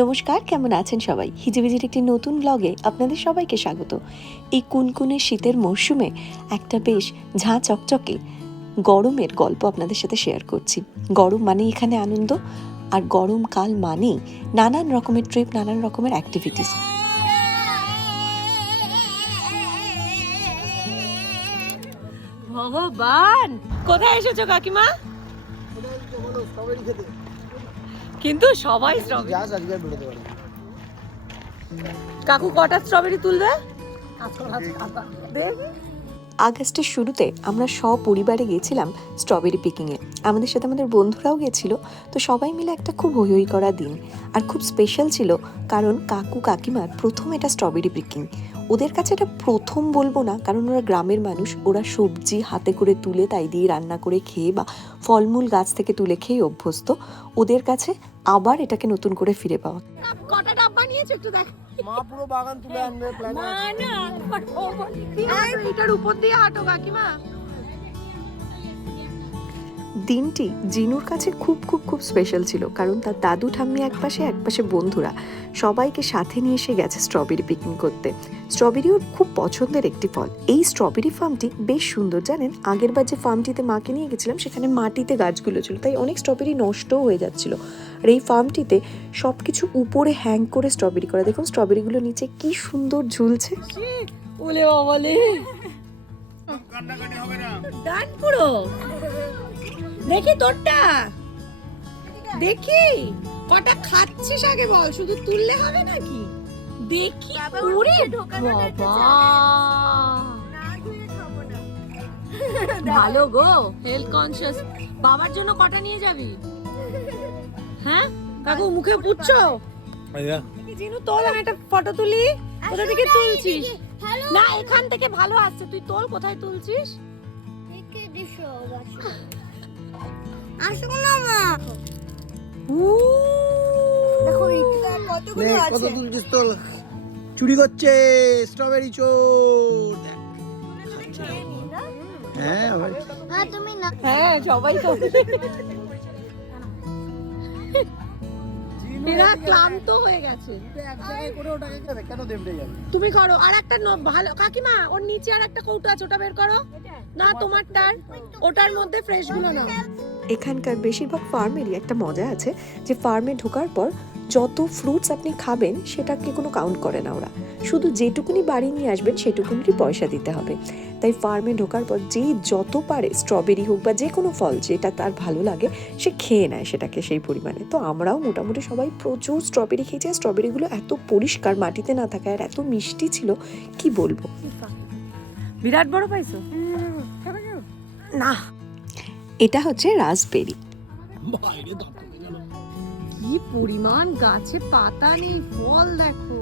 নমস্কার, কেমন আছেন সবাই? হিজিবিজির একটি নতুন ব্লগে আপনাদের সবাইকে স্বাগত। এই কুনকুনে শীতের মরশুমে একটা বেশ ঝাঁ চকচকে গরমের গল্প আপনাদের সাথে শেয়ার করছি। গরম মানে এখানে আনন্দ, আর গরমকাল মানেই নানান রকমের ট্রিপ, নানান রকমের অ্যাক্টিভিটিস। ভগবান, কোথায় এসেছো কাকিমা? কিন্তু সবাই কাকু কটা স্ট্রবেরি তুলবে? আগস্টের শুরুতে আমরা সপরিবারে গেছিলাম স্ট্রবেরি পিকিংয়ে। আমাদের সাথে আমাদের বন্ধুরাও গেছিল। তো সবাই মিলে একটা খুব হই হই করা দিন, আর খুব স্পেশাল ছিল কারণ কাকু কাকিমার প্রথম এটা স্ট্রবেরি পিকিং। ওদের কাছে এটা প্রথম বলবো না, কারণ ওরা গ্রামের মানুষ, ওরা সবজি হাতে করে তুলে তাই দিয়ে রান্না করে খেয়ে বা ফলমূল গাছ থেকে তুলে খেয়ে অভ্যস্ত। ওদের কাছে আবার এটাকে নতুন করে ফিরে পাওয়া। কটা ডাব্বা নিয়েছো একটু দেখ। মা পুরো বাগান তুলে আনবে প্ল্যান আছে। না এটার উপর দিয়ে হাঁটো কাকিমা। দিনটি জিনুর কাছে খুব খুব খুব স্পেশাল ছিল, কারণ তার দাদু ঠাম্মি একপাশে বন্ধুরা সবাইকে সাথে নিয়ে এসে গেছে স্ট্রবেরি পিকিং করতে। স্ট্রবেরি ওর খুব পছন্দের একটি ফল। এই স্ট্রবেরি ফার্মটি বেশ সুন্দর, জানেন? আগের বার যে ফার্মটিতে মাকে নিয়ে গেছিলাম সেখানে মাটিতে গাছগুলো ছিল, তাই অনেক স্ট্রবেরি নষ্টও হয়ে যাচ্ছিল। আর এই ফার্মটিতে সব কিছু উপরে হ্যাং করে স্ট্রবেরি করা। দেখুন স্ট্রবেরিগুলো নিচে কি সুন্দর ঝুলছে। ওলে বাবালে, ডান পুরো দেখি তোরটা, দেখি কটা খাচ্ছিস আগে বল, শুধু তুললে হবে নাকি? দেখি ওরে বাবা, ভালো গো, হেলথ কনসিয়াস। বাবার জন্য কটা নিয়ে যাবি? হ্যাঁ কাকু মুখে পুচ্ছো? জিনু তোল, আমি একটা ফটো তুলি। কোথা থেকে তুলছিস? না এখান থেকে ভালো আসছে, তুই তোল। কোথায় তুলছিস? কত তুলছিস তোল? চুরি করছে স্ট্রবেরি চোর। হ্যাঁ তুমি না, হ্যাঁ সবাই এরা ক্লান্ত হয়ে গেছে। তুমি করো। আর একটা ভালো কাকিমা, ওর নিচে আর একটা কৌটো আছে, ওটা বের করো না। তোমারটার ওটার মধ্যে ফ্রেশ গুলো নাও। এখানকার বেশিরভাগ ফার্মেরই একটা মজা আছে যে ফার্মে ঢোকার পর যত ফ্রুটস আপনি খাবেন সেটাকে কোনো কাউন্ট করে না ওরা, শুধু যেটুকুনি বাড়ি নিয়ে আসবেন সেটুকুনি পয়সা দিতে হবে। তাই ফার্মে ঢোকার পর যে যত পারে স্ট্রবেরি হোক বা যে কোনো ফল যেটা তার ভালো লাগে সে খেয়ে নেয় সেটাকে সেই পরিমাণে। তো আমরাও মোটামুটি সবাই প্রচুর স্ট্রবেরি খেয়েছি। স্ট্রবেরিগুলো এত পরিষ্কার, মাটিতে না থাকা, আর এত মিষ্টি ছিল কি বলবো। বিরাট বড় পাইছো না? এটা হচ্ছে রাসবেরি। কি পরিমাণ গাছে পাতা নেই, ফল দেখো।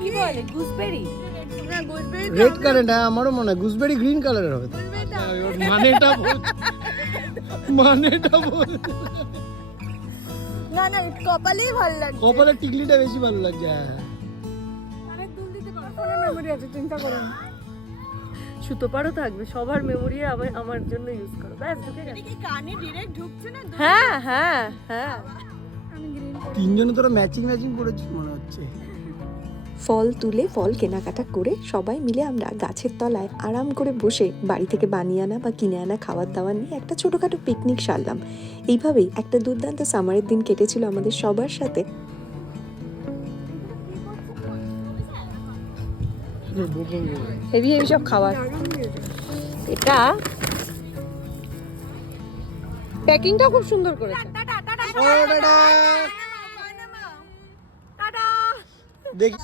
কি বলে গুসবেরি? না গুসবেরি রেড কালার না, আমারও মনে হয় গুসবেরি গ্রিন কালারের হবে। মানেটা বল। না না, কপালেই ভালো লাগে। কপালের টিকলিটা বেশি ভালো লাগছে। আরে তুল দিতে পারো, ফোনে মেমরি আছে, চিন্তা করো না। সুতো পারও থাকবে, সবার মেমোরি আমার জন্য ইউজ করো, ব্যাস ঢুকে গেছে। এটা কি কানে ডাইরেক্ট ঢুকছে না? হ্যাঁ হ্যাঁ হ্যাঁ, আমি গ্রিন তিনজনে তোরা ম্যাচিং করেছিস মনে হচ্ছে। ফল তুলে ফল কেনাকাটা করে সবাই মিলে আমরা গাছের তলায় আরাম করে বসে বাড়ি থেকে বানিয়ে আনা বা কিনে আনা খাবার দাবার নিয়ে একটা ছোটখাটো পিকনিক সারলাম। এইভাবেই একটা দুর্দান্ত সামারের দিন কেটেছিল আমাদের সবার সাথে। হেভি হেভি সব খাবার। এটা প্যাকিংটা খুব সুন্দর করেছে। দেখি